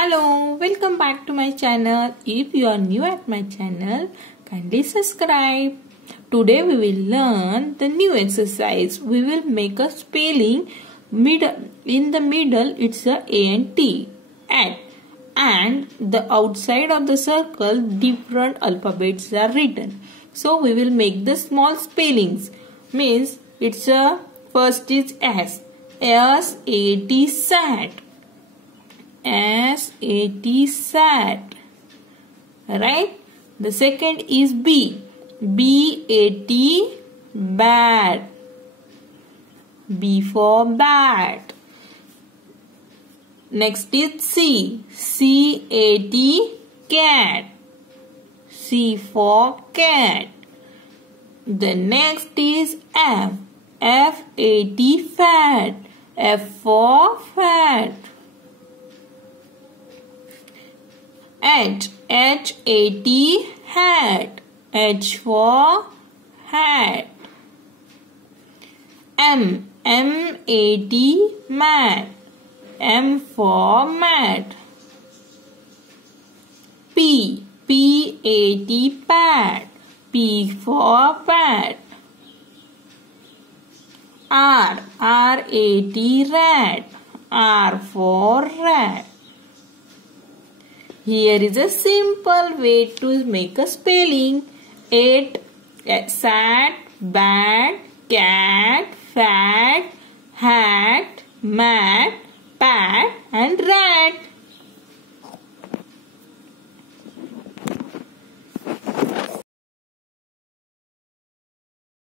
Hello, welcome back to my channel. If you are new at my channel, kindly subscribe. Today we will learn the new exercise. We will make a spelling in the middle it's a and T at, and the outside of the circle different alphabets are written. So we will make the small spellings. Means it's a first is S-A-T sat. S-A-T sat. Right? The second is B. B-A-T bat. B for bat. Next is C. C-A-T cat. C for cat. The next is F. F-A-T fat. F for fat. H. H-A-T hat. H for hat. M. M-A-T mat. M for mat. P. P-A-T pat. P for pat. R. R-A-T rat. R for rat. Here is a simple way to make a spelling. It, sat, bat, cat, fat, hat, mat, pat and rat.